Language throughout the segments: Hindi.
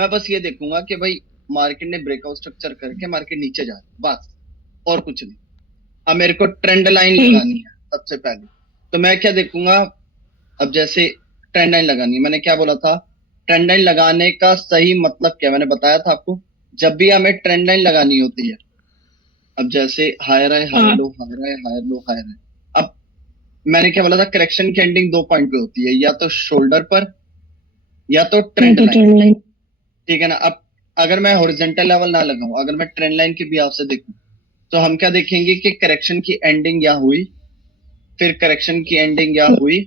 मैं बस ये देखूंगा कि भाई मार्केट ने ब्रेकआउट स्ट्रक्चर करके मार्केट नीचे जा रही है, बस, और कुछ नहीं। अब मेरे को ट्रेंड लाइन हम्म। लगानी है सबसे पहले। तो मैं क्या देखूंगा? अब जैसे ट्रेंड लाइन लगानी है, मैंने क्या बोला था? ट्रेंड लाइन लगाने का सही मतलब क्या मैंने बताया था आपको? जब भी हमें ट्रेंड लाइन लगानी होती है, अब जैसे हायर है, हाई हाँ। लो, हायर है, हायर लो, हायर है। अब मैंने क्या बोला था? करेक्शन की एंडिंग दो पॉइंट पे होती है, या तो शोल्डर पर या तो ये ट्रेंड तो लाइन। Trend line. ठीक है ना? अब अगर मैं हॉरिजॉन्टल लेवल ना लगाऊं, अगर मैं ट्रेंड लाइन के भी आपसे देखूं, तो हम क्या देखेंगे कि करेक्शन की एंडिंग या हुई, फिर करेक्शन की एंडिंग या हुई।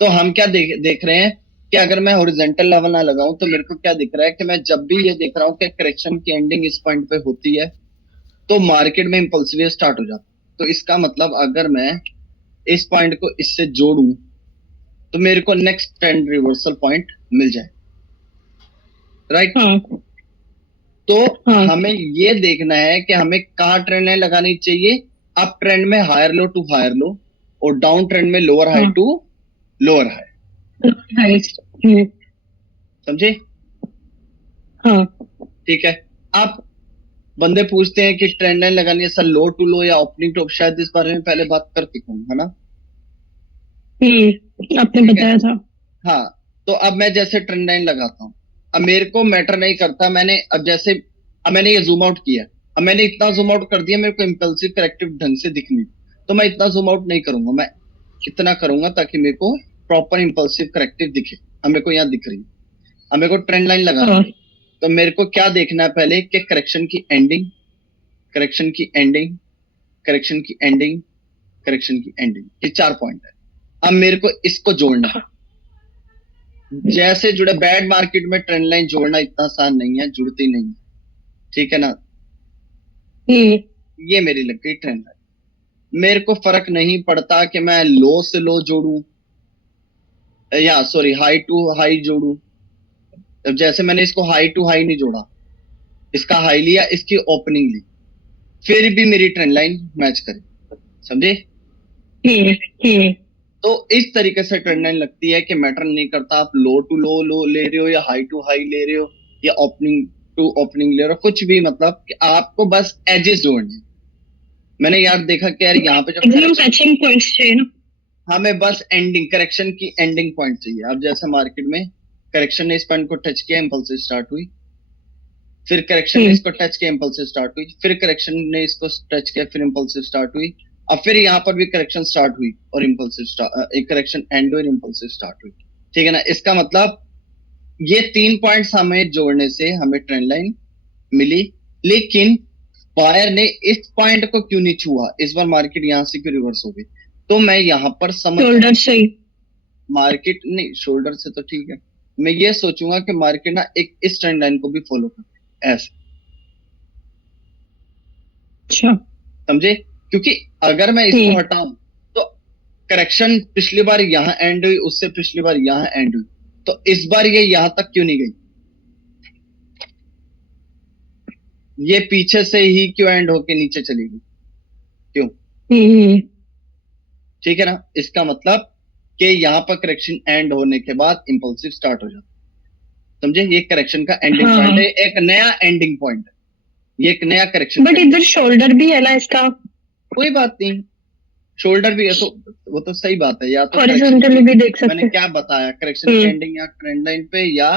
तो हम क्या देख रहे हैं कि अगर मैं हॉरिजॉन्टल लेवल ना लगाऊं, तो मेरे को क्या दिख रहा है कि मैं जब भी ये देख रहा हूं कि करेक्शन की एंडिंग इस पॉइंट पे होती है, तो मार्केट में इंपल्सिव स्टार्ट हो जाता है। तो इसका मतलब अगर मैं इस पॉइंट को इससे जोड़ूं, तो मेरे को नेक्स्ट ट्रेंड रिवर्सल पॉइंट मिल जाए, राइट? हाँ। तो हाँ। हमें ये देखना है कि हमें कहाँ ट्रेंड लाइन लगानी चाहिए। अप ट्रेंड में higher low to higher low, और डाउन ट्रेंड में लोअर हाई हाँ। To lower high. हाइस्ट। समझे? हाँ। ठीक है। अब बंदे पूछते हैं कि ट्रेंड लाइन लगानी है सर लो टू लो या ओपनिंग टू, शायद इस बारे में पहले बात कर चुका हूँ, है ना? आपने ठीक है। बताया था। हाँ। तो अब मैं जैसे ट्रेंड लाइन लगाता हूँ, अब मेरे को मैटर नहीं करता, मैंने अब जैसे, अब मैंने ये जूम आउट किया, अब मैंने इतना जूम आउट कर दिया, मेरे को इम्पल्सिव करेक्टिव ढंग से दिखनी, तो मैं इतना जूम आउट नहीं करूंगा, मैं इतना करूंगा ताकि मेरे को प्रॉपर इम्पल्सिव करेक्टिव दिखे। अब मेरे को यहाँ दिख रही है, अब मेरे को ट्रेंड लाइन लगानी हाँ। है। तो मेरे को क्या देखना है पहले कि करेक्शन की एंडिंग, करेक्शन की एंडिंग, करेक्शन की एंडिंग, करेक्शन की एंडिंग, ये चार पॉइंट है। अब मेरे को इसको जोड़ना है, जैसे जुड़े बैड मार्केट में ट्रेंड लाइन जोड़ना इतना आसान नहीं है, जुड़ती नहीं है। ठीक है ना? हम्म। ये मेरी लग गई ट्रेंड लाइन। मेरे को फर्क नहीं पड़ता कि मैं लो से लो जोड़ू, या सॉरी हाई टू हाई जोड़ू। अब जैसे मैंने इसको हाई टू हाई नहीं जोड़ा, इसका हाई लिया, इसकी ओपनिंग ली, फिर भी मेरी ट्रेंड लाइन मैच करे। समझे? हम्म। हम्म। तो इस तरीके से ट्रेंड लाइन लगती है कि मैटर नहीं करता आप लो टू लो लो ले रहे हो या हाई टू हाई ले रहे हो या ओपनिंग टू ओपनिंग ले रहे हो, कुछ भी, मतलब कि आपको बस एजेस जोड़ने हैं। मैंने यार देखा कि यार यहाँ पे जब मैक्सिमम करेक्शन, टचिंग पॉइंट्स चाहिए ना। हमें बस एंडिंग, करेक्शन की एंडिंग पॉइंट चाहिए। अब जैसे मार्केट में करेक्शन ने इस पॉइंट को टच किया, इम्पल्सिव स्टार्ट हुई, फिर करेक्शन ने हम्म। इसको टच किया, इम्पल्सिव स्टार्ट हुई, फिर करेक्शन ने इसको टच किया, फिर इम्पल्सिव स्टार्ट हुई। अब फिर यहाँ पर भी करेक्शन स्टार्ट हुई और इम्पल्सिव, एक करेक्शन एंड हुई, इम्पल्सिव स्टार्ट हुई। ठीक है ना? इसका मतलब ये तीन पॉइंट्स हमें जोड़ने से हमें ट्रेंड लाइन मिली। लेकिन बायर ने इस पॉइंट को क्यों नहीं छुआ? इस बार मार्केट यहां से क्यों रिवर्स हो गई? तो मैं यहां पर समझ शोल्डर जाऊंगा, सही। मार्केट नहीं, शोल्डर से तो ठीक है। मैं ये सोचूंगा कि मार्केट ना एक इस ट्रेंड लाइन को भी फॉलो करे, ऐसे। अच्छा। समझे? क्योंकि अगर मैं इसको हम्म। हटाऊं, तो करेक्शन पिछली बार यहां एंड हुई, उससे पिछली बार यहां एंड हुई, तो इस बार ये यहां तक क्यों नहीं गई? ये पीछे से ही क्यों एंड होके नीचे चली गई? क्यों? हम्म। ठीक है ना? इसका मतलब कि यहाँ पर करेक्शन एंड होने के बाद इंपल्सिव स्टार्ट हो जाता है। समझे? ये करेक्शन का एंडिंग हाँ। पॉइंट हाँ। है, एक नया एंडिंग पॉइंट है, ये एक नया करेक्शन बट एंडिंग। इधर शोल्डर भी है ना इसका। कोई बात नहीं, शोल्डर भी है तो वो तो सही बात है, या तो करेक्शन हॉरिजॉन्टली की, भी देख मैंने सकते हैं। क्या बताया, करेक्शन की हम्म। एंडिंग या ट्रेंड लाइन पे या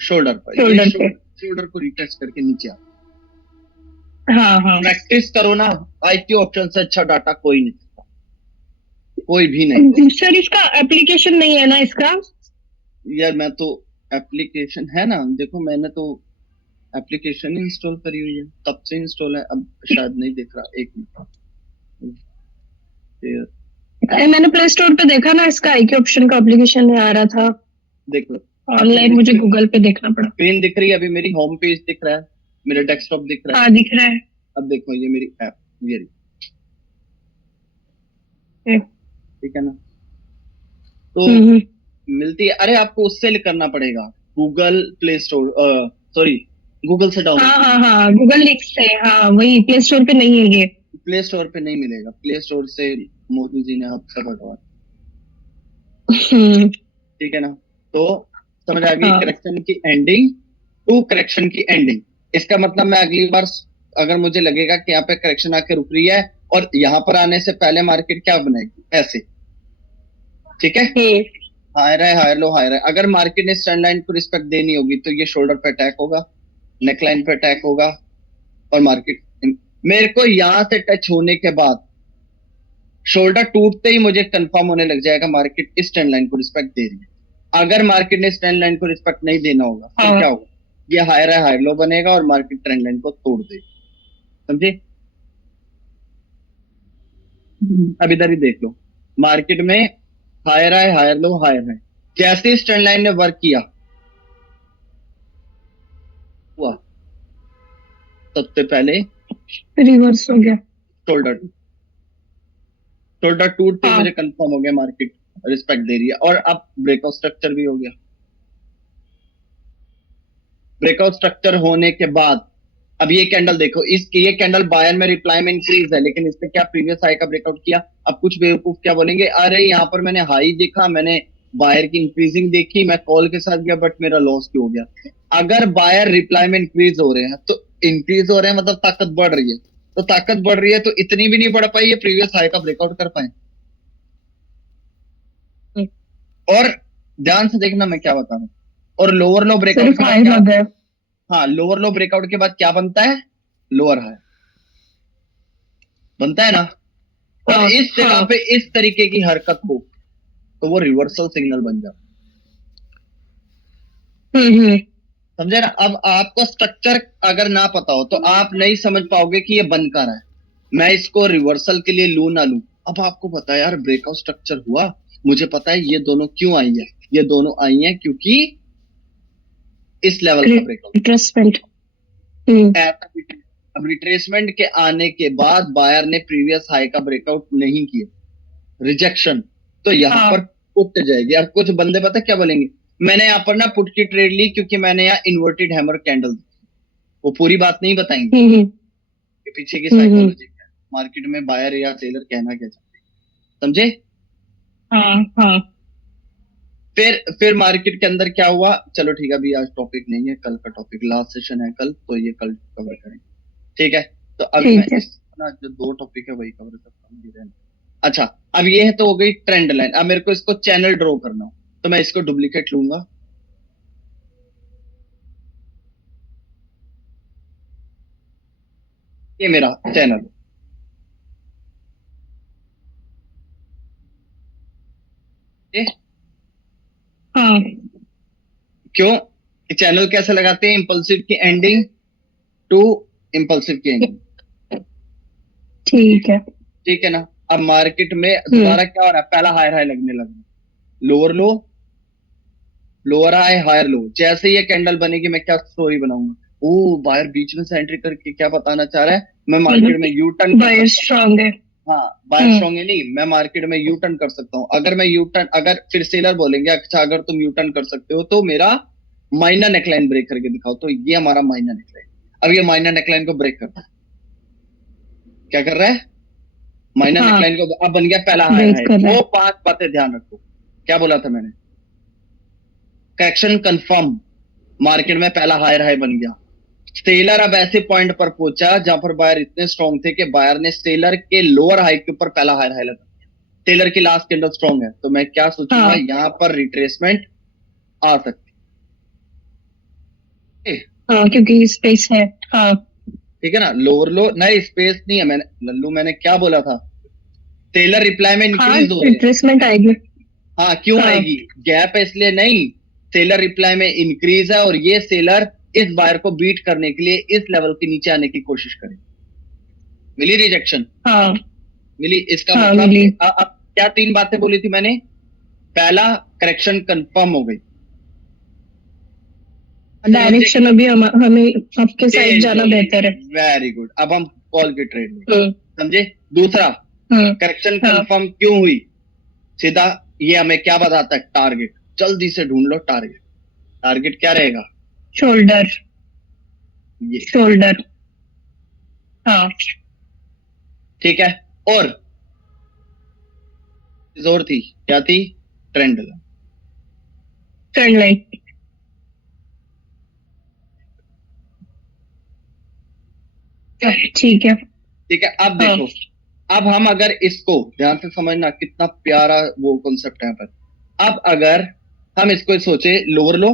शोल्डर पर, ये शोल्डर पे। शोल्डर को रिटच करके नीचे आ। हाँ। हाँ। प्रैक्टिस करो ना, आईक्यू ऑप्शन से अच्छा डाटा कोई नहीं, कोई भी नहीं। सर इसका एप्लीकेशन नहीं है ना इसका। यार मैं तो, एप्लीकेशन है ना, देखो मैंने तो एप्लीकेशन इंस्टॉल करी हुई है, तब से इंस्टॉल है, अब शायद नहीं दिख रहा, एक मिनट। फिर मैंने प्ले स्टोर पे देखा ना, इसका आई के ऑप्शन का एप्लीकेशन नहीं आ रहा था। देख लो, आपको ऑनलाइन मेरी मुझे गूगल पे देखना पड़ा। स्क्रीन दिख रही है, अभी मेरी होम पेज दिख रहा है, मेरा डेस्कटॉप दिख रहा है। हाँ दिख रहा है। अब देखो ये मेरी ऐप, ये रही। ठीक है ना? तो हम्म। मिलती है, अरे आपको उससे करना पड़ेगा, Google play store, sorry, Google से डाउनलोड हाँ हाँ करना। हाँ, गूगल लिंक्स से, हाँ वही प्ले स्टोर पे नहीं है ये। प्ले स्टोर पे नहीं मिलेगा, प्ले स्टोर से मोदी जी ने हाथ से हटवा। हम्म। ठीक है ना? तो समझ आ गई? हाँ। करेक्शन की एंडिंग टू करेक्शन की एंडिंग। इसका मतलब मैं अगली बार अगर मुझे लगेगा कि यहाँ पे करेक्शन आके रुक रही है और यहाँ पर आने से पहले मार्केट क्या बनाएगी, ऐसे, ठीक है? हायर है, हायर लो, हायर है। अगर मार्केट ने इस ट्रेंड लाइन को रिस्पेक्ट देनी होगी तो ये शोल्डर पे अटैक होगा, नेकलाइन पे अटैक होगा, और मार्केट मेरे को यहां से टच होने के बाद शोल्डर टूटते ही मुझे कंफर्म होने लग जाएगा मार्केट इस ट्रेंड लाइन को रिस्पेक्ट दे रही है। अगर मार्केट ने इस ट्रेंड लाइन को रिस्पेक्ट नहीं देना होगा फिर हाँ। क्या होगा, ये हायर है, हायर लो बनेगा और मार्केट ट्रेंड लाइन को तोड़ देगा। समझे? अब इधर ही देख लो, मार्केट में हायर है, हायर लो, हायर है। जैसे इस ट्रेंड लाइन ने वर्क किया हुआ, सबसे पहले रिवर्स हो गया। शोल्डर शोल्डर टूटते ही हाँ। मुझे कंफर्म हो गया मार्केट रिस्पेक्ट दे रही है। और अब ब्रेकआउट स्ट्रक्चर भी हो गया। ब्रेकआउट स्ट्रक्चर होने के बाद अब ये कैंडल देखो, इस ये कैंडल बायर में रिप्लाई में इंक्रीज है, लेकिन इसने क्या प्रीवियस हाई का ब्रेकआउट किया। अब कुछ बेवकूफ क्या बोलेंगे, अरे यहाँ पर मैंने हाई देखा, मैंने बायर की इंक्रीजिंग देखी, मैं कॉल के साथ गया, बट मेरा लॉस क्यों हो गया। अगर बायर रिप्लाई में इंक्रीज हो रहे हैं तो इंक्रीज हो रहे हैं मतलब ताकत बढ़ रही है, तो ताकत बढ़ रही है तो इतनी भी नहीं बढ़ पाई ये प्रीवियस हाई का ब्रेकआउट कर पाए। और ध्यान से देखना मैं क्या बता रहा हूँ। और लोअर लो ब्रेकआउट सिर्फ के बाद हाई क्या, लग गया। हाँ, लोअर लो ब्रेकआउट के बाद क्या बनता है, लोअर हाई बनता है ना। और हाँ। इस जगह हाँ। पे इस तरीके की हरकत हो तो वो रिवर्सल सिग्नल बन जाता। हम्म। समझे ना? अब आपको स्ट्रक्चर अगर ना पता हो तो आप नहीं समझ पाओगे कि ये बन कर रहा है, मैं इसको रिवर्सल के लिए लू ना लू। अब आपको पता है यार ब्रेकआउट स्ट्रक्चर हुआ, मुझे पता है ये दोनों क्यों आई है, ये दोनों आई है क्योंकि इस लेवल का ब्रेकआउट। रिट्रेसमेंट। अब रिट्रेसमेंट के आने के बाद बायर ने प्रीवियस हाई का ब्रेकआउट नहीं किया, रिजेक्शन, तो यहां हाँ। पर पुट जाएगी। अब कुछ बंदे पता क्या बोलेंगे, मैंने यहाँ पर ना पुट की ट्रेड ली क्योंकि मैंने यहाँ इन्वर्टेड हैमर कैंडल, वो पूरी बात नहीं बताएंगे कि पीछे की साइकोलॉजी क्या है, मार्केट में बायर या सेलर कहना क्या चाहते हैं। समझे? हाँ। हाँ। फिर मार्केट के अंदर क्या हुआ, चलो ठीक है, अभी आज टॉपिक नहीं है, कल का टॉपिक, लास्ट सेशन है कल, तो ये कल कवर करेंगे, ठीक है? तो अभी मैं ठीक है। इस ना जो दो टॉपिक है वही कवर करता हूँ। अच्छा, अब ये है तो हो गई ट्रेंड लाइन। अब मेरे को इसको चैनल ड्रॉ करना हो तो मैं इसको डुप्लीकेट लूंगा, ये मेरा चैनल है। हाँ। क्यों, चैनल कैसे लगाते हैं, इंपल्सिव की एंडिंग टू इंपल्सिव की एंडिंग, ठीक है। ठीक है ना? अब मार्केट में दोबारा क्या हो रहा है, पहला हायर हाई लगने लगा, lower low, lower high, higher low. जैसे ये कैंडल बनेगी मैं क्या स्टोरी बनाऊंगा, ओ बायर बीच में से एंट्री करके क्या बताना चाह रहा है, मैं मार्केट में यू टर्न कर बायर सकता हूँ। स्ट्रांग है। हाँ, बायर स्ट्रॉन्ग है नहीं, मैं मार्केट में यू टर्न कर सकता हूँ। अगर मैं यू टर्न, अगर फिर सेलर बोलेंगे अच्छा अगर तुम यू टर्न कर सकते हो तो मेरा माइनर नेकलाइन ब्रेक करके दिखाओ, तो ये हमारा माइनर नेकलाइन। अब ये माइनर नेकलाइन को ब्रेक कर रहा है, क्या कर रहा है, माइनर नेकलाइन को, अब बन गया पहला हायर ब्रेक हाई। कर रहा है। वो 5 बातें ध्यान रखो, क्या बोला था मैंने, करेक्शन कंफर्म, मार्केट में पहला हायर हाई बन गया। सेलर अब ऐसे पॉइंट पर पहुंचा जहां पर बायर इतने स्ट्रॉन्ग थे कि बायर ने सेलर के लोअर हाई के ऊपर पहला हायर हाई लगा। टेलर की लास्ट कैंडल स्ट्रॉन्ग है तो मैं क्या सोचूंगा, यहाँ पर रिट्रेसमेंट आ सकती है, हाँ, क्योंकि स्पेस है। हाँ। ठीक है ना? लोअर लो नहीं, स्पेस नहीं है, मैंने लल्लू मैंने क्या बोला था, टेलर रिप्लाई में हाँ, इंक्रीज हो रहे हैं। रिट्रेसमेंट आएगी। हाँ, क्यों हाँ। आएगी, गैप है इसलिए नहीं, सेलर रिप्लाई में इंक्रीज है और ये सेलर इस बायर को बीट करने के लिए इस लेवल के नीचे आने की कोशिश करे, मिली रिजेक्शन, हाँ। मिली। इसका हाँ, मतलब मिली। अब क्या 3 बातें बोली थी मैंने, पहला करेक्शन कंफर्म हो गई, डायरेक्शन अभी हमें आपके साइड जाना बेहतर है। वेरी गुड, अब हम कॉल की ट्रेड में, समझे? दूसरा, करेक्शन हाँ। कंफर्म क्यों हुई, सीधा ये हमें क्या बताता है, टारगेट, जल्दी से ढूंढ लो टारगेट। टारगेट क्या रहेगा, शोल्डर। ये, शोल्डर। हाँ। ठीक है। और जोर थी, क्या थी, ट्रेंड लाइन। Trend line. ठीक है। ठीक है, अब हाँ। देखो, अब हम अगर इसको ध्यान से समझना, कितना प्यारा वो कॉन्सेप्ट है यहाँ पर। अब अगर हम इसको सोचे, lower low,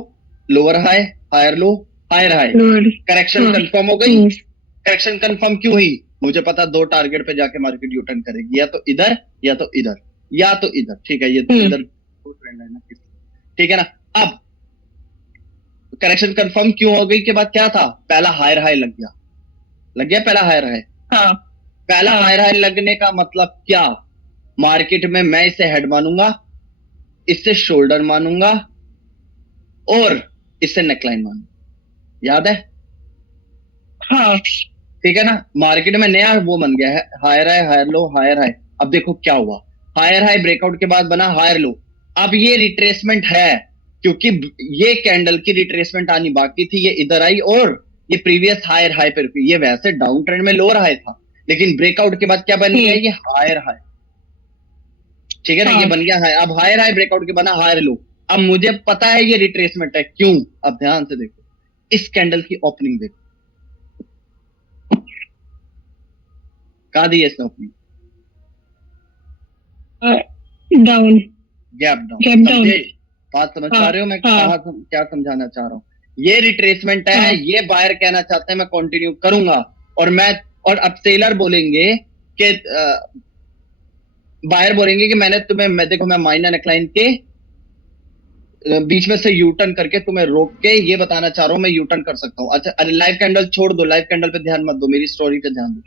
lower high, higher low, higher high, lower. Correction हाँ। कंफर्म हो गई। करेक्शन कंफर्म क्यों हुई? मुझे पता दो टारगेट पे जाके मार्केट यू टर्न करेगी, या तो इधर या तो इधर या तो इधर। ठीक है, ये इधर ट्रेंड है ना, ठीक है ना। अब करेक्शन कंफर्म क्यों हो गई के बाद क्या था? पहला हायर हाई लग गया, लग गया पहला हायर हाई। हाँ। पहला हाँ। हायर हाई लगने का मतलब क्या? मार्केट में मैं इसे हेड मानूंगा, इससे शोल्डर मानूंगा, और इससे नेकलाइन मानूंगा। याद है? हाँ। ठीक है ना। मार्केट में नया वो बन गया है, higher high, higher low, higher high. अब देखो क्या हुआ, हायर हाई ब्रेकआउट के बाद बना हायर लो। अब ये रिट्रेसमेंट है, क्योंकि ये कैंडल की रिट्रेसमेंट आनी बाकी थी, ये इधर आई और ये प्रीवियस हायर हाई पर ये वैसे डाउन ट्रेंड में लोअर हाई था, लेकिन ब्रेकआउट के बाद क्या बन गया? ये हायर हाई। ठीक है ना, ये हाँ। बन गया हाई। अब हायर हाई ब्रेकआउट के बना हायर लो। अब मुझे पता है ये रिट्रेसमेंट है, क्यों? अब ध्यान से देखो, इस कैंडल की ओपनिंग देखो, कहा दी है इसने opening? Down. Gap down. Gap down. समझे? बात समझ पा हाँ। रहे हो मैं हाँ। क्या समझाना चाह रहा हूँ? ये रिट्रेसमेंट है, हाँ। ये बायर कहना चाहते हैं मैं कंटिन्यू करूंगा। और अब सेलर बोलेंगे कि बायर बोलेंगे कि मैं देखो, मैं माइनर नेकलाइन के बीच में से यू टर्न करके तुम्हें रोक के ये बताना चाह रहा हूँ मैं यू टर्न कर सकता हूँ। अच्छा, अरे लाइव कैंडल छोड़ दो, लाइव कैंडल पे ध्यान मत दो, मेरी स्टोरी पे ध्यान दो।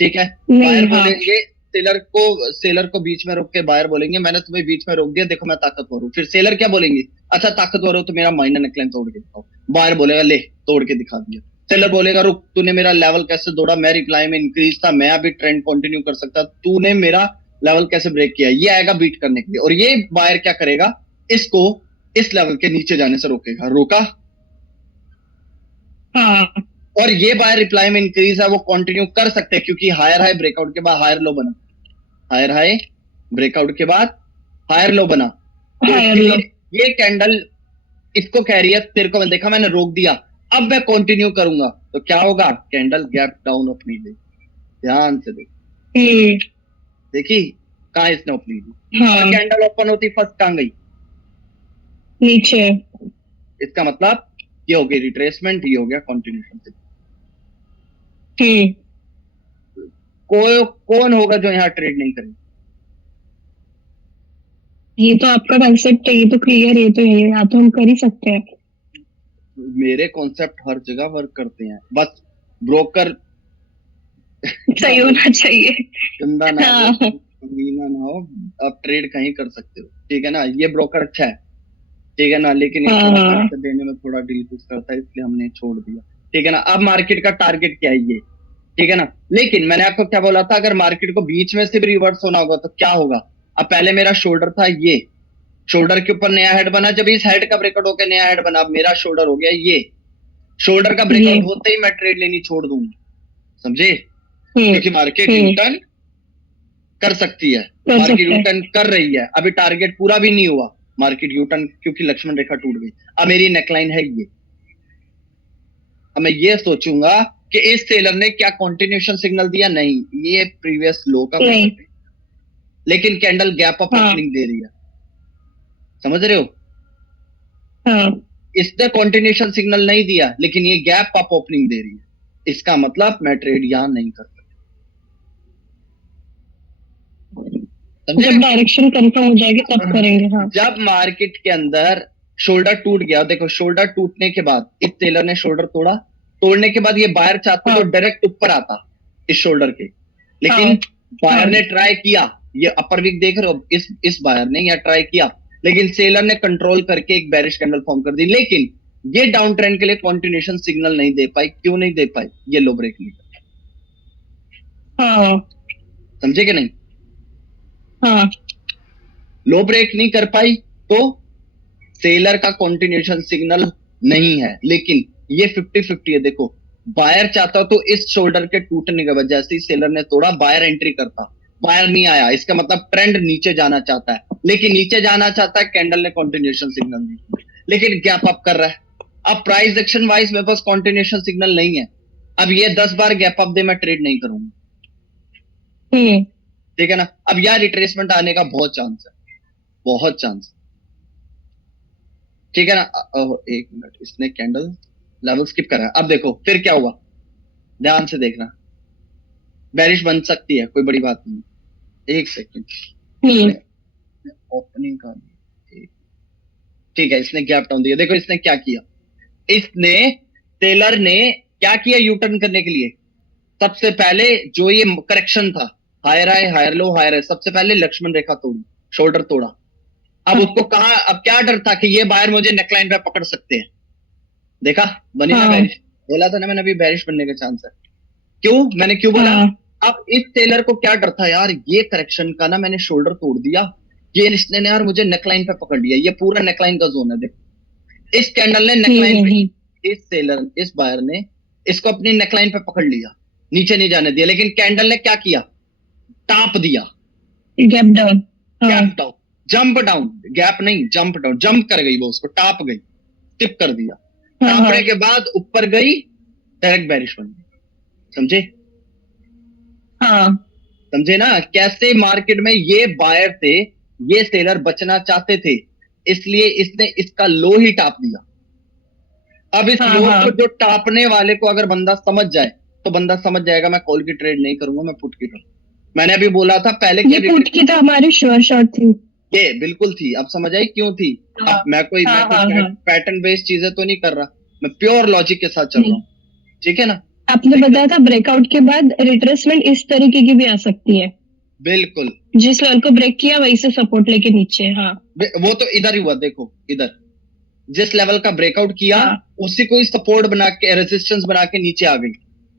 ठीक है, बायर नहीं। हाँ। बोलेंगे सेलर को बीच में रोक के बायर बोलेंगे मैंने तुम्हें बीच में रोक दिया, देखो मैं ताकतवर हूँ। फिर सेलर क्या बोलेंगे? अच्छा ताकतवर हो तो मेरा माइनर नेकलाइन तोड़ के दिखाओ। बायर बोलेगा ले तोड़ के दिखा दिया। सेलर बोलेगा रुक, तूने मेरा लेवल कैसे तोड़ा? मैं रिप्लाई में इंक्रीज था, मैं अभी ट्रेंड कंटिन्यू कर सकता, तूने मेरा लेवल कैसे ब्रेक किया? ये आएगा बीट करने के लिए, और ये बायर क्या करेगा? इसको इस लेवल के नीचे जाने से रोकेगा। रोका? हाँ। और ये बायर रिप्लाई में इंक्रीज है, वो कंटिन्यू कर सकते हैं, क्योंकि हायर हाई ब्रेकआउट के बाद हायर लो बना, हायर हाई ब्रेकआउट के बाद हायर लो बना। तो हायर इसके लो। लिए ये कैंडल इसको कह रही है तेरे को मैं देखा, मैंने रोक दिया, अब मैं कंटिन्यू करूंगा। तो क्या होगा? कैंडल गैप डाउन ओपनिंग दी। ध्यान से देखो, देखी कहा इसने ओपनिंग दी, और हाँ। कैंडल ओपन होती फर्स्ट कहां गई? नीचे। इसका मतलब ये हो गई रिट्रेसमेंट, ये हो गया कंटिन्यूशन। कौन होगा जो यहाँ ट्रेड नहीं करेगा? ये तो आपका कंसेप्ट है, ये तो क्लियर, ये तो है, यहाँ तो हम कर ही सकते हैं। मेरे कॉन्सेप्ट हर जगह वर्क करते हैं, बस ब्रोकर सही होना चाहिए। गंदा ना हो, हाँ। कमीना ना हो, आप ट्रेड कहीं कर सकते हो। ठीक है ना, ये ब्रोकर अच्छा है, ठीक है ना, लेकिन ये थोड़ा हाँ। पैसे देने में थोड़ा डील कुछ करता है, इसलिए हमने छोड़ दिया। ठीक है ना। अब मार्केट का टारगेट क्या है ये? ठीक है ना, लेकिन मैंने आपको क्या बोला था, अगर मार्केट को बीच में से भी रिवर्स होना होगा तो क्या होगा? अब पहले मेरा शोल्डर था, ये शोल्डर के ऊपर नया हेड बना, जब इस हेड का ब्रेकआउट होकर नया हेड बना, अब मेरा शोल्डर हो गया ये। शोल्डर का ब्रेकआउट होते ही मैं ट्रेड लेनी छोड़ दूंगा, समझे? क्योंकि मार्केट रिटर्न कर सकती है, मार्केट रिटर्न कर रही है, अभी टारगेट पूरा भी नहीं हुआ, मार्केट यू टर्न, क्योंकि लक्ष्मण रेखा टूट गई। अब मेरी नेकलाइन है ये, अब मैं ये सोचूंगा कि इस सेलर ने क्या कंटिन्यूएशन सिग्नल दिया? नहीं, ये प्रीवियस लो का ब्रेकआउट, लेकिन कैंडल गैप अप ओपनिंग दे रही है, समझ रहे हो? हाँ। इसने कंटिन्यूएशन सिग्नल नहीं दिया, लेकिन ये गैप अप ओपनिंग दे रही है, इसका मतलब मैं ट्रेड यहां नहीं कर सकता। जब डायरेक्शन कंफर्म हो जाएगी तब करेंगे। हाँ। जब मार्केट के अंदर शोल्डर टूट गया, देखो शोल्डर टूटने के बाद इस सेलर ने शोल्डर तोड़ा, तोड़ने के बाद ये बायर चाहते तो डायरेक्ट ऊपर आता इस शोल्डर के, लेकिन बायर ने ट्राई किया, ये अपर वीक देख रहे हो, इस बायर ने यह ट्राई किया, लेकिन सेलर ने कंट्रोल करके एक बेरिश कैंडल फॉर्म कर दी, लेकिन ये डाउन ट्रेंड के लिए कंटिन्यूएशन सिग्नल नहीं दे पाई। क्यों नहीं दे पाई? ये लो ब्रेक नहीं कर, समझे कि नहीं? हाँ। लो ब्रेक नहीं कर पाई तो सेलर का कंटिन्यूएशन सिग्नल नहीं है, लेकिन ये 50-50 है। देखो बायर चाहता तो इस शोल्डर के टूटने के वजह से सेलर ने तोड़ा, बायर एंट्री करता, बायर नहीं आया, इसका मतलब ट्रेंड नीचे जाना चाहता है, लेकिन नीचे जाना चाहता है, कैंडल ने कंटिन्यूएशन सिग्नल नहीं, लेकिन गैप अप कर रहा है। अब प्राइस एक्शन वाइज मेरे पास कंटिन्यूएशन सिग्नल नहीं है, अब ये 10 बार गैप अप दे मैं ट्रेड नहीं करूंगा, हम्म ठीक है ना। अब यार रिट्रेसमेंट आने का बहुत चांस है, बहुत चांस, ठीक है ना। एक मिनट, इसने कैंडल लेवल स्किप करा है। अब देखो फिर क्या हुआ, ध्यान से देखना। बेरिश बन सकती है, कोई बड़ी बात नहीं, एक सेकंड, हम्म ओपनिंग का, ठीक है। इसने गैप डाउन दिया, देखो इसने क्या किया, इसने टेलर ने क्या किया यू टर्न करने के लिए। सबसे पहले जो ये करेक्शन था, higher high higher low higher high, सबसे पहले लक्ष्मण रेखा तोड़ी, शोल्डर तोड़ा। अब हाँ उसको कहा, अब क्या डर था कि ये बायर मुझे नेकलाइन पे पकड़ सकते हैं। देखा, बनी ना हाँ बैरिश, बोला था ना मैंने अभी बैरिश बनने का चांस है। क्यों, मैंने क्यों बोला। हाँ अब इस टेलर को क्या डर था यार, ये करेक्शन का ना मैंने शोल्डर तोड़ दिया, ये इसने ना यार मुझे नेकलाइन पे पकड़ लिया, ये पूरा नेकलाइन का जोन है। देखो इस कैंडल ने नेकलाइन पे, इस सेलर इस बायर ने इसको अपनी नेकलाइन पे पकड़ लिया, नीचे नहीं जाने दिया। लेकिन कैंडल ने क्या किया, टाप दिया, गैप डाउन। हाँ gap down, jump down, gap नहीं जंप डाउन, जंप कर गई वो, उसको टाप गई, टिप कर दिया। हाँ हाँ टापने के बाद ऊपर गई, डायरेक्ट बैरिश बन गई। समझे, हाँ समझे ना कैसे मार्केट में ये बायर थे, ये सेलर बचना चाहते थे, इसलिए इसने इसका लो ही टाप दिया। अब इस हाँ लो हाँ को जो टापने वाले को अगर बंदा समझ जाए, तो बंदा समझ जाएगा मैं कॉल की ट्रेड नहीं करूंगा, मैं पुट की करूंगा। मैंने अभी बोला था पहले ये क्या पुट की तो हमारी श्योर शॉट थी। ये बिल्कुल थी, अब समझ आई क्यों थी। हाँ अब मैं हाँ कोई हाँ हाँ पैटर्न बेस्ड चीजें तो नहीं कर रहा, मैं प्योर लॉजिक के साथ चल रहा नहीं, हूँ, ठीक है ना। आपने देख लो, बताया था ब्रेकआउट के बाद रिट्रेसमेंट इस तरीके की भी आ सकती है। बिल्कुल। जिस लेवल को ब्रेक किया वहीं से सपोर्ट लेके नीचे। हाँ वो तो इधर ही हुआ, देखो इधर जिस लेवल का ब्रेकआउट किया, हाँ उसी को ही सपोर्ट बना के रेजिस्टेंस बना के नीचे आ गई।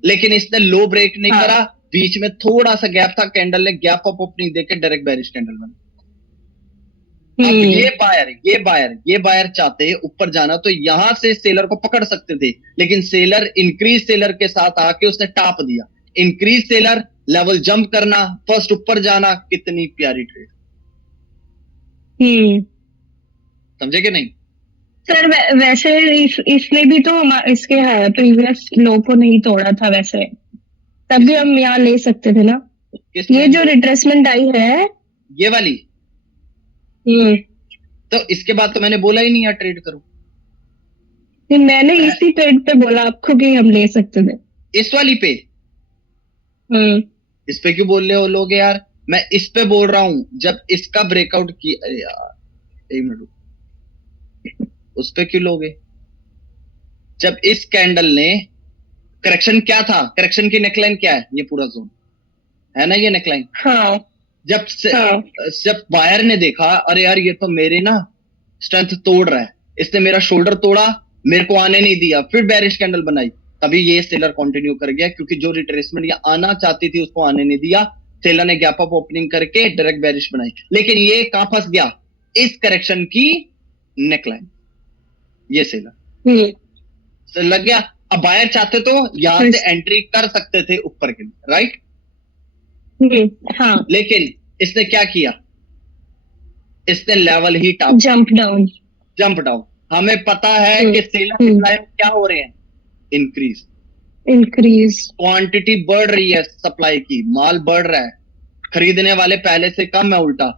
लेकिन इसने लो ब्रेक नहीं हाँ करा, बीच में थोड़ा सा गैप था, कैंडल ने गैप अप ओपनिंग देके डायरेक्ट बेरिश कैंडल बना। अब हम्म ये बायर चाहते ऊपर जाना, तो यहां से सेलर को पकड़ सकते थे, लेकिन सेलर इंक्रीज सेलर के साथ आके उसने टाप दिया। इंक्रीज सेलर, लेवल जंप करना, फर्स्ट ऊपर जाना, कितनी प्यारी ट्रेड, हम्म समझे कि नहीं। सर वैसे इसने भी तो इसके प्रीवियस लो को नहीं तोड़ा था वैसे, तब भी किसने, हम यहाँ ले सकते थे ना। किसने ये जो रिट्रेसमेंट आई है। ये वाली, हम्म तो इसके बाद तो मैंने बोला ही नहीं यार ट्रेड करो। ये मैंने इसी ट्रेड पे बोला आपको कि हम ले सकते थे। इस वाली पे, हम्म इस पे क्यों बोल रहे हो लोग यार, मैं इस पे बोल रहा हूं जब इसका ब्रेकआउट किया। अरे यार एक मिनट रुको, उस पे क्यों लोगे, जब इस कैंडल ने करेक्शन क्या था, करेक्शन की नेकलाइन क्या है, ये पूरा जोन है ना, ये नेकलाइन। हाँ जब हाँ जब बायर ने देखा अरे यार ये तो मेरे ना स्ट्रेंथ तोड़ रहा है, इसने मेरा शोल्डर तोड़ा, मेरे को आने नहीं दिया, फिर बेरिश कैंडल बनाई, तभी ये सेलर कंटिन्यू कर गया, क्योंकि जो रिट्रेसमेंट ये आना चाहती थी उसको आने नहीं दिया। सेलर ने गैप अप ओपनिंग करके डायरेक्ट बेरिश बनाई, लेकिन ये कहां फंस गया, इस करेक्शन की नेकलाइन, ये सेलर हम्म लग गया। अब बायर चाहते तो यहां से इस- एंट्री कर सकते थे ऊपर के लिए, राइट। हाँ लेकिन इसने क्या किया, इसने लेवल ही top, jump down. Jump down. हमें पता है कि सेलर सप्लाई में क्या हो रहे हैं, इंक्रीज, इंक्रीज। क्वांटिटी बढ़ रही है, सप्लाई की माल बढ़ रहा है, खरीदने वाले पहले से कम है उल्टा,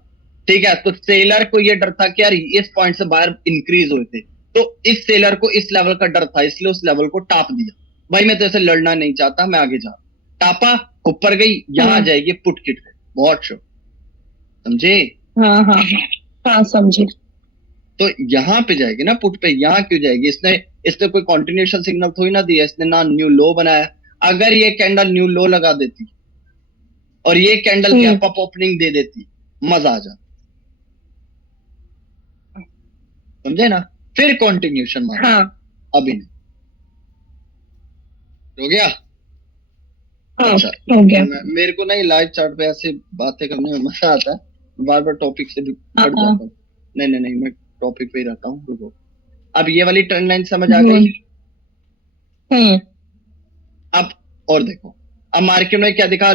ठीक है। तो सेलर को ये डर था कि यार इस पॉइंट से बाहर इंक्रीज हुए थे, तो इस सेलर को इस लेवल का डर था, इसलिए उस लेवल को टाप दिया। भाई मैं तो ऐसे लड़ना नहीं चाहता, मैं आगे जा रहा हूं। टापा, ऊपर गई, यहां हाँ जाएगी पुट किट, बहुत शो, समझे। हाँ हाँ हाँ समझे। तो यहां पे जाएगी ना पुट पे, यहां क्यों जाएगी, इसने इसने कोई कॉन्टिन्यूशन सिग्नल थोड़ी ना दिया, इसने ना न्यू लो बनाया। अगर ये कैंडल न्यू लो लगा देती और ये कैंडल गैप अप ओपनिंग दे देती, मजा आ जाता, समझे ना। फिर कॉन्टिन्यूशन मारो, हाँ अभी नहीं, हो गया। हाँ अच्छा, हो गया। मेरे को नहीं लाइव चार्ट पे ऐसे बातें करने में मजा आता है, बार बार टॉपिक से भी हाँ हट जाता हूँ। नहीं नहीं नहीं, मैं टॉपिक पे ही रहता हूँ, रुको। अब ये वाली ट्रेंड लाइन समझ आ गई। हम्म अब और देखो, अब मार्केट में क्या दिखा,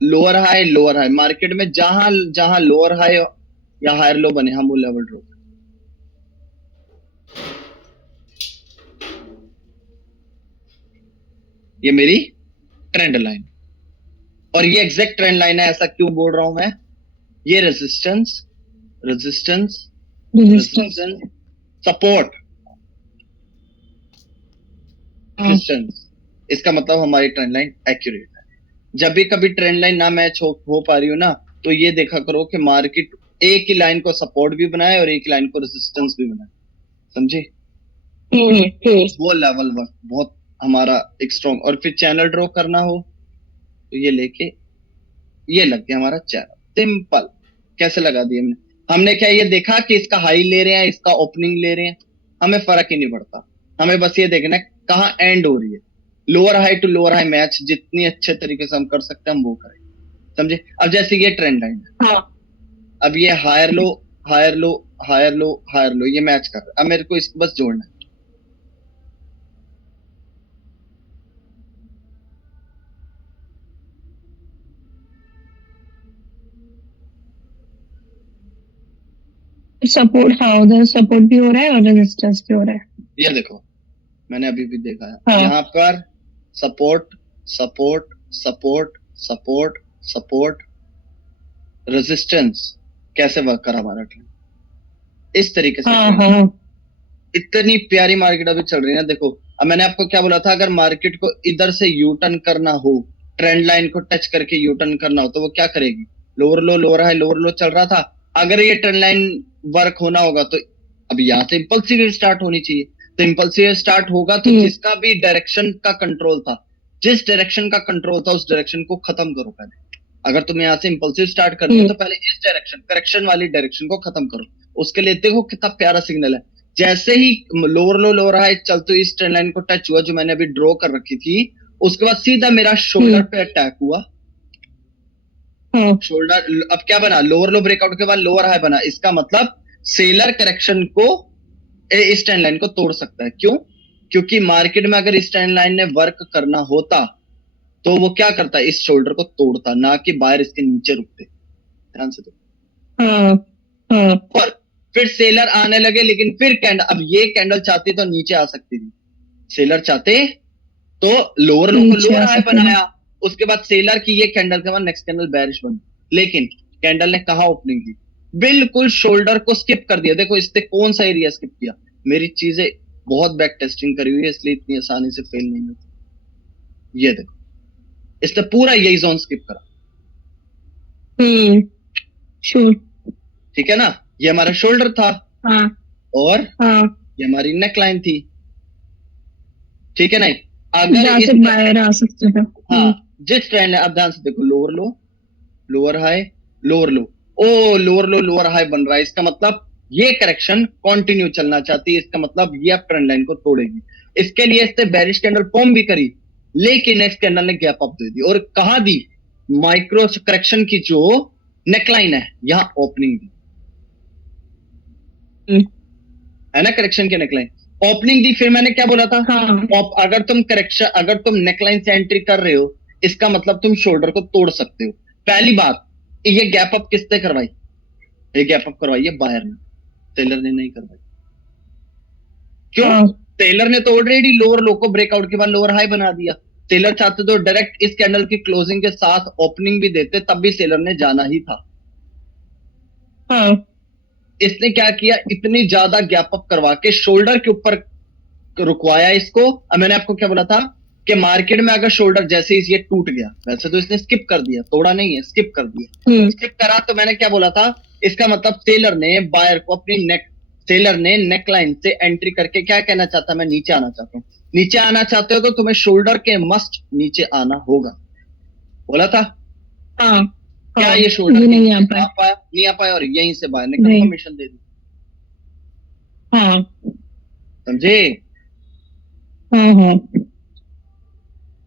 lower high lower high, market में जहां जहां लोअर हाई या हायर लो बने, हम वो लेवल ड्रॉ, ये मेरी ट्रेंड लाइन, और ये एग्जैक्ट ट्रेंड लाइन है। ऐसा क्यों बोल रहा हूं मैं? ये resistance, resistance, resistance. Resistance, support, resistance, इसका मतलब हमारी ट्रेंड लाइन एक्यूरेट है। जब भी कभी ट्रेंड लाइन ना मैच हो पा रही हो ना, तो ये देखा करो कि मार्केट एक ही लाइन को सपोर्ट भी बनाए और एक लाइन को रेजिस्टेंस भी बनाए, समझे? वो लेवल वर्क बहुत हमारा एक स्ट्रॉन्ग। और फिर चैनल ड्रॉ करना हो तो ये लेके, ये लग गया हमारा चैनल, सिंपल। कैसे लगा दिया हमने? हमने क्या ये देखा कि इसका हाई ले रहे हैं, इसका ओपनिंग ले रहे हैं, हमें फर्क ही नहीं पड़ता। हमें बस ये देखना है कहाँ एंड हो रही है। Lower high to lower high match जितनी अच्छे तरीके से हम कर सकते हैं हम वो करें, समझे? अब जैसे ये ट्रेंड लाइन है, हाँ। अब ये higher low, higher low, higher low, higher low, ये मैच कर रहा है। अब मेरे को इसको बस जोड़ना है। सपोर्ट, हाँ, उधर सपोर्ट भी हो रहा है और रेजिस्टेंस भी हो रहा है। ये देखो, मैंने अभी भी देखा है, हाँ। यहाँ पर support, support, support, support, support, resistance, कैसे वर्क करा हमारा ट्रेंड, इस तरीके से हाँ। ट्रेंड। हाँ। इतनी प्यारी मार्केट अभी चल रही है ना। देखो, अब मैंने आपको क्या बोला था, अगर मार्केट को इधर से यू टर्न करना हो, ट्रेंड लाइन को टच करके यू टर्न करना हो, तो वो क्या करेगी? Lower low, lower high, lower लो चल रहा था। अगर ये ट्रेंड लाइन वर्क होना होगा तो अब यहाँ से इंपल्सिव स्टार्ट होनी चाहिए। तो इंपल्सिव स्टार्ट होगा तो जिसका भी डायरेक्शन का कंट्रोल था, जिस डायरेक्शन का कंट्रोल था उस डायरेक्शन को खत्म करो पहले। अगर तुम यहाँ से इंपल्सिव स्टार्ट करनी है तो पहले इस डायरेक्शन, करेक्शन वाली डायरेक्शन को खत्म करो। उसके लिए देखो कितना प्यारा सिग्नल है। जैसे ही लोअर लो, लोअर हाई चलते हुए इस ट्रेंड लाइन को टच हुआ जो मैंने अभी ड्रॉ कर रखी थी, उसके बाद सीधा मेरा शोल्डर पे अटैक हुआ। शोल्डर, अब क्या बना? लोअर लो ब्रेकआउट के बाद लोअर हाई बना। इसका मतलब सेलर करेक्शन को, इस ट्रेंड लाइन को तोड़ सकता है। क्यों? क्योंकि मार्केट में अगर इस ट्रेंड लाइन ने वर्क करना होता तो वो क्या करता, इस शोल्डर को तोड़ता, ना कि बायर इसके नीचे रुकते। ध्यान से देखो। और फिर सेलर आने लगे, लेकिन फिर कैंडल, अब ये कैंडल चाहती तो नीचे आ सकती थी, सेलर चाहते तो लोअर लो को लोअर हाई बनाया। उसके बाद सेलर की ये कैंडल के बाद नेक्स्ट कैंडल बेरिश बन, लेकिन कैंडल ने कहा ओपनिंग की, बिल्कुल शोल्डर को स्किप कर दिया। देखो इसने कौन सा एरिया स्किप किया? मेरी चीजें बहुत बैक टेस्टिंग करी हुई है, इसलिए इतनी आसानी से फेल नहीं होती। ये देखो, इसने पूरा यही जोन स्किप करा। श्योर, ठीक है ना? ये हमारा शोल्डर था। हाँ। और ये हमारी नेक लाइन थी, ठीक है नहीं? अगर इस बाहर आ सकते थे। हाँ, जिस ट्रेंड है, अब ध्यान से देखो, lower low, lower high, lower low, ओ लोअर लो, लोअर हाई बन रहा है। इसका मतलब ये करेक्शन कंटिन्यू चलना चाहती है। इसका मतलब ये अब ट्रेंड लाइन को तोड़ेगी। इसके लिए इसने बेरिश कैंडल फॉर्म भी करी, लेकिन नेक्स्ट कैंडल ने गैप अप दे दी। और कहा दी? माइक्रो करेक्शन की जो नेकलाइन है यहां ओपनिंग दी है ना, करेक्शन की नेकलाइन ओपनिंग दी। फिर मैंने क्या बोला था? हाँ। अगर तुम करेक्शन, अगर तुम नेकलाइन से एंट्री कर रहे हो, इसका मतलब तुम शोल्डर को तोड़ सकते हो। पहली बात, ये गैप अप किसने करवाई? ये गैप अप करवाई है बायर ने, सेलर ने नहीं करवाई। क्यों? सेलर ने तो ऑलरेडी लोअर लो को ब्रेकआउट के बाद लोअर हाई बना दिया। सेलर चाहते तो डायरेक्ट इस कैंडल की क्लोजिंग के साथ ओपनिंग भी देते, तब भी सेलर ने जाना ही था। इसने क्या किया? इतनी ज्यादा गैप अप करवा के शोल्डर के ऊपर रुकवाया इसको। अब मैंने आपको क्या बोला था कि मार्केट में अगर शोल्डर जैसे ही ये टूट गया, वैसे तो इसने स्किप कर दिया, तोड़ा नहीं है, स्किप कर दिया। स्किप करा तो मैंने क्या बोला था? इसका मतलब सेलर ने बायर को अपनी नेक, सेलर ने नेक लाइन से एंट्री करके क्या कहना चाहता? मैं नीचे आना चाहता हूँ। नीचे आना चाहते हो तो तुम्हें शोल्डर के मस्ट नीचे आना होगा, बोला था। हाँ। क्या ये शोल्डर नहीं आ पाया? नहीं आ पाया, और यहीं से बायर ने कंफर्मेशन दे दी। हाँ, समझे?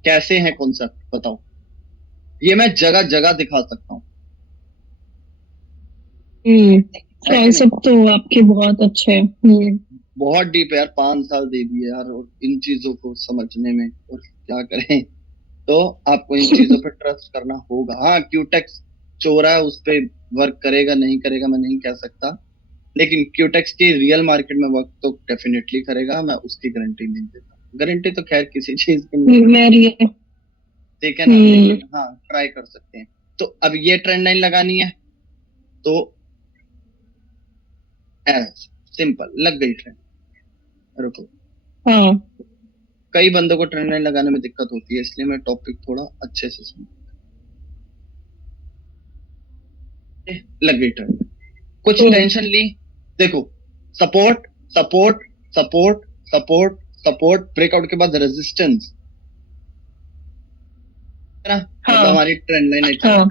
कैसे हैं कॉन्सेप्ट बताओ? ये मैं जगह जगह दिखा सकता हूँ। कॉन्सेप्ट तो आपके बहुत अच्छे हैं। बहुत डीप है यार, 5 साल दे दिए यार और इन चीजों को समझने में, और क्या करें। तो आपको इन चीजों पे ट्रस्ट करना होगा। हाँ, क्यूटेक्स चोरा है, उस पर वर्क करेगा नहीं करेगा मैं नहीं कह सकता, लेकिन क्यूटेक्स की रियल मार्केट में वर्क तो डेफिनेटली करेगा, मैं उसकी गारंटी नहीं देता। गारंटी तो खैर किसी चीज की नहीं, वेरी ठीक है ना, लेकिन हाँ ट्राई कर सकते हैं। तो अब ये ट्रेंड लाइन लगानी है, तो सिंपल लग गई ट्रेंड। रुको, हाँ कई बंदों को ट्रेंड लाइन लगाने में दिक्कत होती है, इसलिए मैं टॉपिक थोड़ा अच्छे से सुन। लग गई ट्रेंड, कुछ टेंशन ली, देखो support support support support support, breakout के बाद रेजिस्टेंस, है ना, मतलब हाँ हमारी ट्रेंड लाइन है, हाँ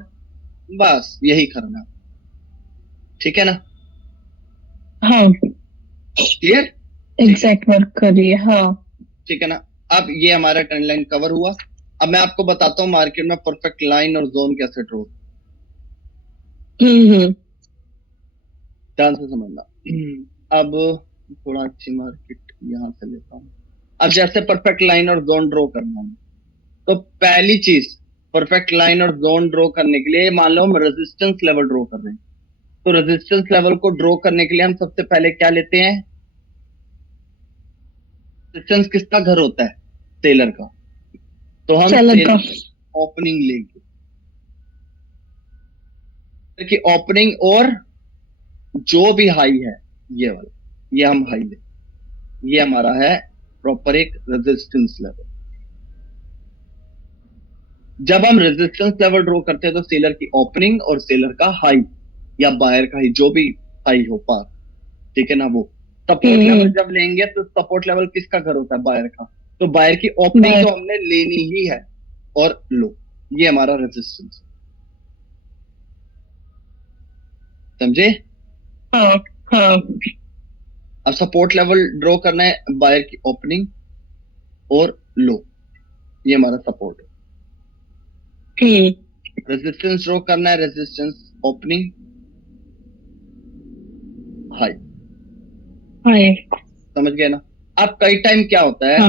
बस यही करना, ठीक है ना, हाँ क्लियर, एग्जैक्ट वर्क करिए। हाँ ठीक है ना। अब ये हमारा ट्रेंड लाइन कवर हुआ। अब मैं आपको बताता हूँ मार्केट में परफेक्ट लाइन और जोन कैसे ड्रॉ, हम्म। ध्यान से समझना। अब थोड़ा अच्छी मार्केट यहाँ से लेता हूँ। अब जैसे परफेक्ट लाइन और जोन ड्रॉ करना है, तो पहली चीज, परफेक्ट लाइन और जोन ड्रॉ करने के लिए मान लो हम रेजिस्टेंस लेवल ड्रॉ कर रहे हैं, तो रेजिस्टेंस लेवल को ड्रॉ करने के लिए हम सबसे पहले क्या लेते हैं, रेजिस्टेंस किसका घर होता है, सेलर का, तो हम सेलर का। सेलर ओपनिंग लेंगे, कि ओपनिंग और जो भी हाई है, ये वाला, ये हम हाई ले, ये हमारा है प्रॉपर एक रेजिस्टेंस लेवल। जब हम रेजिस्टेंस लेवल ड्रॉ करते हैं तो सेलर की ओपनिंग और सेलर का हाई या बायर का हाई, जो भी हाई हो पार, ठीक है ना, वो सपोर्ट लेवल जब लेंगे तो सपोर्ट लेवल किसका घर होता है, बायर का, तो बायर की ओपनिंग तो हमने लेनी ही है, और लो, ये हमारा रेजिस्टेंस, समझे। हाँ हाँ अब सपोर्ट लेवल ड्रॉ करना है, बायर की ओपनिंग और लो, ये हमारा सपोर्ट है। रेजिस्टेंस ड्रॉ करना है, रेजिस्टेंस ओपनिंग हाई, हाय। समझ गए ना। अब कई टाइम क्या होता है, हाँ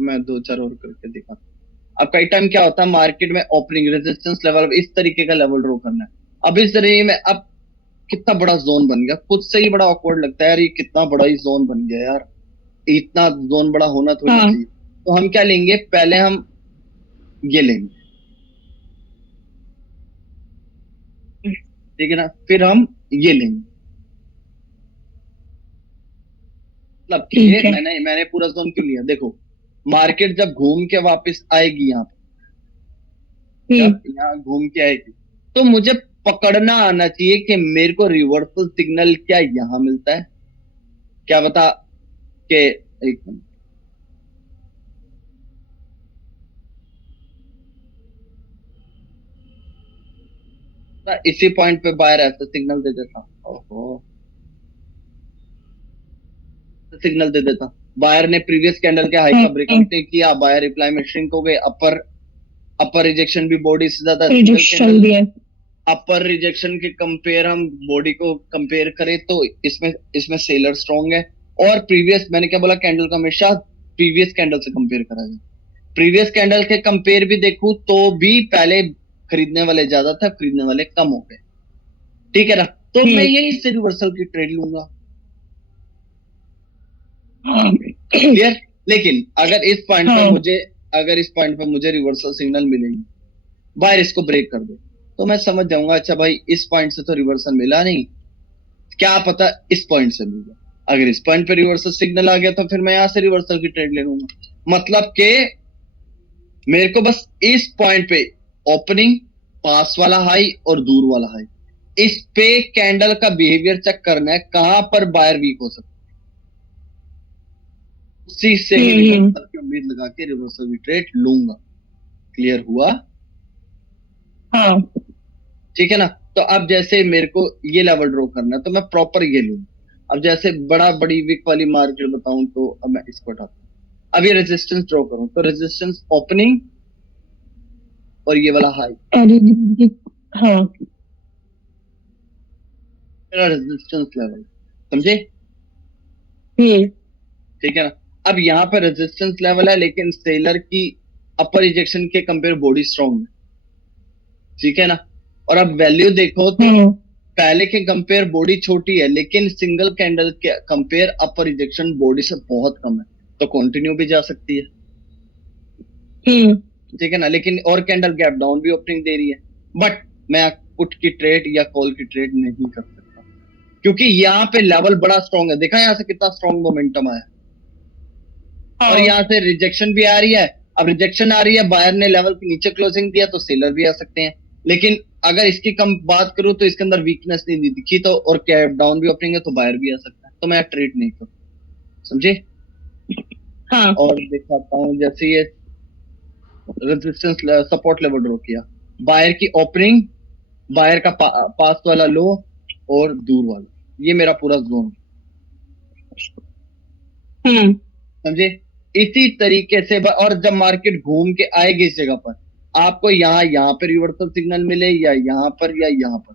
मैं दो चार और करके दिखाता हूँ। अब कई टाइम क्या होता है मार्केट में, ओपनिंग रेजिस्टेंस लेवल इस तरीके का लेवल ड्रॉ करना है, अब इस तरीके में, अब कितना बड़ा जोन बन गया, खुद से ही बड़ा ऑकवर्ड लगता है यार, ये कितना बड़ा ही जोन बन गया यार, इतना जोन बड़ा होना थोड़ी ना हाँ चाहिए। तो हम क्या लेंगे, पहले हम ये लेंगे, ठीक है ना, फिर हम ये लेंगे, मतलब ये ठीक है। मैंने मैंने पूरा जोन क्यों लिया, देखो मार्केट जब घूम के वापस आएगी यहाँ पे, जब यहाँ घूम के आएगी, तो मुझे पकड़ना आना चाहिए कि मेरे को रिवर्सल सिग्नल क्या यहाँ मिलता है, क्या बता के, एक मिनट, इसी पॉइंट पे बायर ऐसा सिग्नल दे देता, ओहो, सिग्नल दे देता, बायर ने प्रीवियस कैंडल के हाई का ब्रेकआउट नहीं किया, बायर रिप्लाई में श्रिंक हो गए, अपर अपर रिजेक्शन भी बॉडी से ज्यादा, सिंगल कैंडल अपर रिजेक्शन के कंपेयर हम बॉडी को कंपेयर करें तो इसमें इसमें सेलर स्ट्रॉन्ग है, और प्रीवियस, मैंने क्या बोला, कैंडल को हमेशा प्रीवियस कैंडल से कंपेयर करा जाए, प्रीवियस कैंडल के कंपेयर भी देखूं तो भी पहले खरीदने वाले ज्यादा था, खरीदने वाले कम हो गए, ठीक है ना, तो मैं यही से रिवर्सल की ट्रेड लूंगा, क्लियर। लेकिन अगर इस पॉइंट पे मुझे, अगर इस पॉइंट पे मुझे रिवर्सल सिग्नल मिलेगी, बायर इसको ब्रेक कर दे, तो मैं समझ जाऊंगा अच्छा भाई इस पॉइंट से तो रिवर्सल मिला नहीं, क्या पता इस पॉइंट से मिल जाए, अगर इस पॉइंट पे रिवर्सल सिग्नल आ गया तो फिर मैं यहां से रिवर्सल की ट्रेड ले लूंगा, मतलब के मेरे को बस इस पॉइंट पे ओपनिंग, पास वाला हाई और दूर वाला हाई, इस पे कैंडल का बिहेवियर चेक करना है, कहां पर बायर वीक हो सकता है, उसी से ही रिवर्सल की उम्मीद लगा के रिवर्सल की ट्रेड लूंगा, क्लियर हुआ, हाँ ठीक है ना। तो अब जैसे मेरे को ये लेवल ड्रॉ करना है तो मैं प्रॉपर ये लूंगा, अब जैसे बड़ी वीक वाली मार्केट बताऊं तो अब मैं इसको हटाता हूं, अब ये रेजिस्टेंस ड्रॉ करूं तो रेजिस्टेंस ओपनिंग और ये वाला हाई, हाँ मेरा रेजिस्टेंस लेवल, समझे, ठीक है ना। अब यहाँ पे रेजिस्टेंस लेवल है, लेकिन सेलर की अपर रिजेक्शन के कंपेयर बॉडी स्ट्रॉन्ग है, ठीक है ना, और अब वैल्यू देखो तो पहले के कंपेयर बॉडी छोटी है, लेकिन सिंगल कैंडल के कंपेयर अपर रिजेक्शन बॉडी से बहुत कम है, तो कंटिन्यू भी जा सकती है, हम्म ठीक है ना, लेकिन और कैंडल गैप डाउन भी ओपनिंग दे रही है, बट मैं पुट की ट्रेड या कॉल की ट्रेड नहीं कर सकता, क्योंकि यहाँ पे लेवल बड़ा स्ट्रांग है। देखा यहाँ से कितना स्ट्रांग मोमेंटम आया, और हाँ यहाँ से रिजेक्शन भी आ रही है। अब रिजेक्शन आ रही है, बायर ने लेवल के नीचे क्लोजिंग दिया तो सेलर भी आ सकते हैं, लेकिन अगर इसकी कम बात करूं तो इसके अंदर वीकनेस नहीं दिखी, तो और कैप डाउन भी ओपनिंग है तो बायर भी आ सकता है, तो मैं ट्रेड नहीं करूँ, समझे। हाँ और दिखाता हूँ, जैसे ये रेजिस्टेंस सपोर्ट लेवल ड्रॉ किया, बायर की ओपनिंग, बायर का पास वाला लो और दूर वाला, ये मेरा पूरा जोन, समझे। इसी तरीके से और जब मार्केट घूम के आएगी इस जगह पर, आपको यहाँ पे रिवर्सल सिग्नल मिले या यहाँ पर,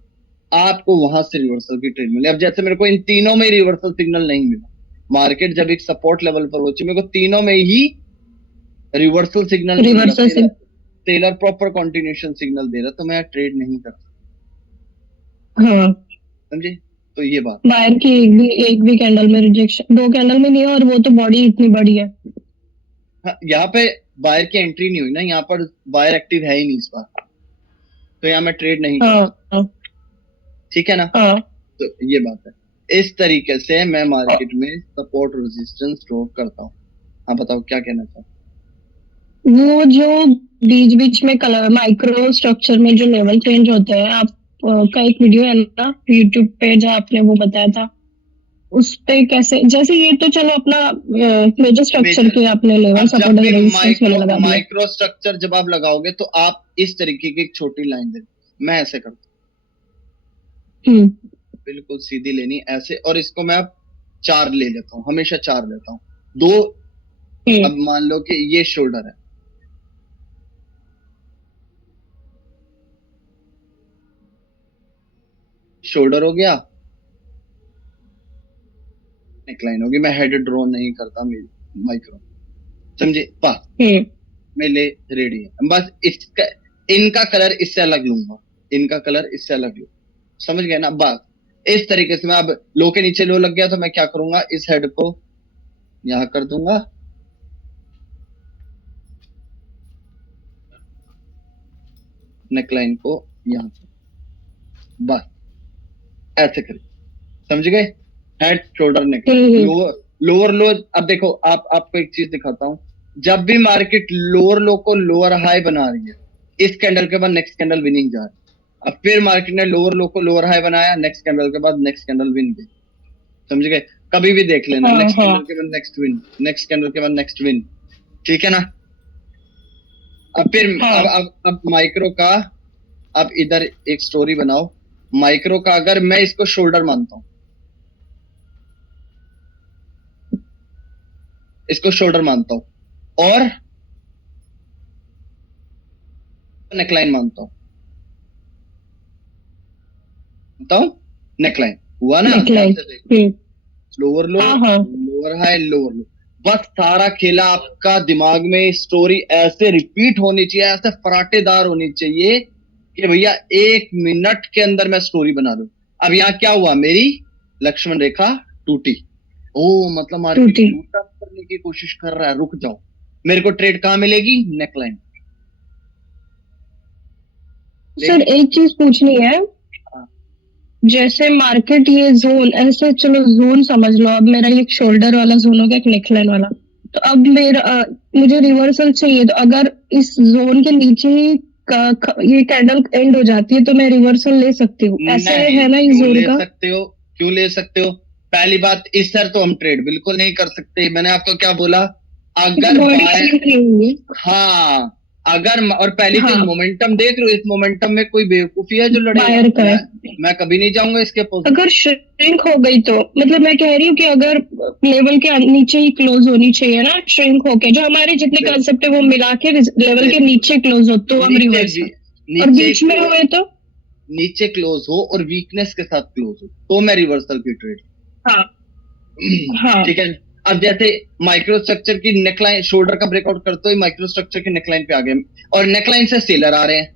आपको वहां से रिवर्सल की ट्रेड मिले। अब जैसे मेरे को इन तीनों में रिवर्सल सिग्नल नहीं मिला, मार्केट जब एक सपोर्ट लेवल पर पहुंची, मेरे को तीनों में ही रिवर्सल सिग्नल नहीं मिला, रिवर्सल से सेलर प्रॉपर कंटिन्यूएशन सिग्नल दे रहा, तो मैं ट्रेड नहीं कर सकता, हाँ समझे। तो ये बात, बायर की एक भी कैंडल में रिजेक्शन, 2 कैंडल में नहीं है, और वो तो बॉडी इतनी बड़ी है। हाँ, यहाँ पे बायर की एंट्री नहीं हुई ना, यहाँ पर बायर एक्टिव है ही नहीं इस बार, तो यहाँ मैं ट्रेड नहीं कर सकता, हाँ ठीक है ना। हाँ तो ये बात है, इस तरीके से मैं मार्केट में सपोर्ट रेजिस्टेंस ड्रॉ करता हूँ। हाँ बताओ क्या कहना चाहते वो जो बीच बीच में कलर माइक्रो स्ट्रक्चर में जो लेवल चेंज होते हैं, आप का एक वीडियो है ना यूट्यूब पे जहाँ आपने वो बताया था, उस पे कैसे, जैसे ये तो चलो अपना मेजर स्ट्रक्चर Major- के आपने लेवल अब जब सपोर्ट भी रेजिस्टेंस वाले लगा दिए। माइक्रो स्ट्रक्चर जब आप लगाओगे तो आप इस तरीके की एक छोटी लाइन दे, मैं ऐसे करता हूँ, हम्म बिल्कुल सीधी लेनी ऐसे, और इसको मैं अब 4 ले लेता हूँ, हमेशा 4 लेता हूँ, 2। अब मान लो कि ये शोल्डर है, शोल्डर हो गया, नेकलाइन होगी, मैं हेड ड्रॉ नहीं करता माइक्रो, समझे। पास में ले रेडी है, बस इसका इनका कलर इससे अलग लूंगा, इनका कलर इससे अलग लूंगा, समझ गए ना। बस इस तरीके से मैं अब लो के नीचे लो लग गया तो मैं क्या करूंगा, इस हेड को यहां कर दूंगा, नेकलाइन को यहां पर, बस ऐसे करें, समझ गए। Head shoulder neckline lower lower लो। अब देखो आपको एक चीज दिखाता हूं, जब भी मार्केट लोअर लो को लोअर हाई बना रही है, इस कैंडल के बाद नेक्स्ट कैंडल विनिंग जा रही है। अब फिर मार्केट ने लोअर लो को लोअर हाई बनाया, नेक्स्ट कैंडल के बाद नेक्स्ट कैंडल विन गई, समझ गए। कभी भी देख लेना, नेक्स्ट कैंडल के बाद नेक्स्ट विन, नेक्स्ट कैंडल के बाद नेक्स्ट विन, ठीक है ना। अब फिर अब माइक्रो का, अब इधर एक स्टोरी बनाओ, माइक्रो का अगर मैं इसको शोल्डर मानता हूं, इसको शोल्डर मानता हूं और नेकलाइन मानता हूं, नेकलाइन हुआ ना, ध्यान से देख, lower low lower high lower लो, बस सारा खेला आपका दिमाग में, स्टोरी ऐसे रिपीट होनी चाहिए, ऐसे फराटेदार होनी चाहिए कि भैया 1 मिनट के अंदर मैं स्टोरी बना दूं। अब यहाँ क्या हुआ, मेरी लक्ष्मण रेखा टूटी, ओ मतलब मार्केट टूटा करने की कोशिश कर रहा है, रुक जाओ, मेरे को ट्रेड कहां मिलेगी, नेकलाइन। सर एक चीज पूछनी है, जैसे मार्केट ये जोन ऐसे, चलो जोन समझ लो, अब मेरा एक शोल्डर वाला जोन हो गया, एक नेकलाइन वाला, तो अब मेरा मुझे रिवर्सल चाहिए, तो अगर इस जोन के नीचे ही ये कैंडल एंड हो जाती है तो मैं रिवर्सल ले सकती हूँ, ऐसे है ना इस जोन का। सकते हो, क्यों ले सकते हो, पहली बात, इस सर तो हम ट्रेड बिल्कुल नहीं कर सकते, मैंने आपको क्या बोला, अगर हाँ अगर, और पहली चीज मोमेंटम देख रहे हो, इस मोमेंटम में कोई बेवकूफी है जो लड़ेगा, मैं कभी नहीं जाऊंगा इसके अपोजिट। अगर श्रिंक हो गई तो मतलब मैं कह रही हूँ कि अगर लेवल के नीचे ही क्लोज होनी चाहिए ना, श्रिंक होके, जो हमारे जितने कंसेप्ट है वो मिला के लेवल के नीचे क्लोज हो तो हम रिवर्स, और बीच में हुए तो नीचे क्लोज हो और वीकनेस के साथ क्लोज हो तो मैं रिवर्सल की ट्रेड, हाँ ठीक है। अब जैसे माइक्रो स्ट्रक्चर की नेकलाइन, शोल्डर का ब्रेकआउट करते हुए माइक्रो स्ट्रक्चर की नेकलाइन पे आ गए, और नेकलाइन से सेलर आ रहे हैं,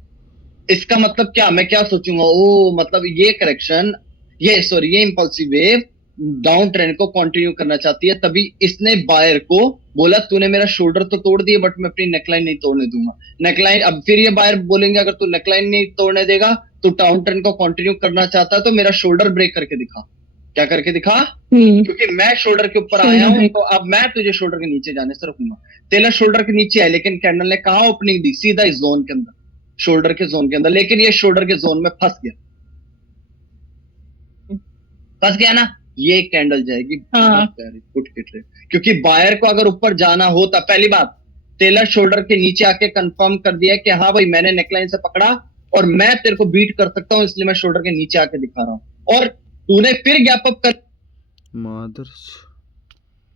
इसका मतलब क्या, मैं क्या सोचूंगा, ओ मतलब ये करेक्शन, ये सॉरी ये इंपल्सिव वेव डाउन ट्रेंड को कंटिन्यू करना चाहती है, तभी इसने बायर को बोला तूने मेरा शोल्डर तो तोड़ दिया बट मैं अपनी नेकलाइन नहीं तोड़ने दूंगा। नेकलाइन, अब फिर ये बायर बोलेंगे अगर तू नेकलाइन नहीं तोड़ने देगा तो डाउन ट्रेंड को कंटिन्यू करना चाहता है तो मेरा शोल्डर ब्रेक करके दिखा। क्या करके दिखा? क्योंकि मैं शोल्डर के ऊपर आया हूं तो अब मैं तुझे शोल्डर के नीचे जाने से रोकूंगा। तेरा शोल्डर के नीचे है लेकिन कैंडल ने कहा ओपनिंग दी सीधा इस जोन के अंदर, शोल्डर के जोन के अंदर, लेकिन ये शोल्डर के जोन में फंस गया, फंस गया ना, ये कैंडल जाएगी पुट के ट्रेड। क्योंकि बायर को अगर ऊपर जाना होता, पहली बात टेलर शोल्डर के नीचे आके कंफर्म कर दिया कि हाँ भाई मैंने नेकलाइन से पकड़ा और मैं तेरे को बीट कर सकता हूं इसलिए मैं शोल्डर के नीचे आके दिखा रहा हूं, और तूने फिर गैप अप कर मादर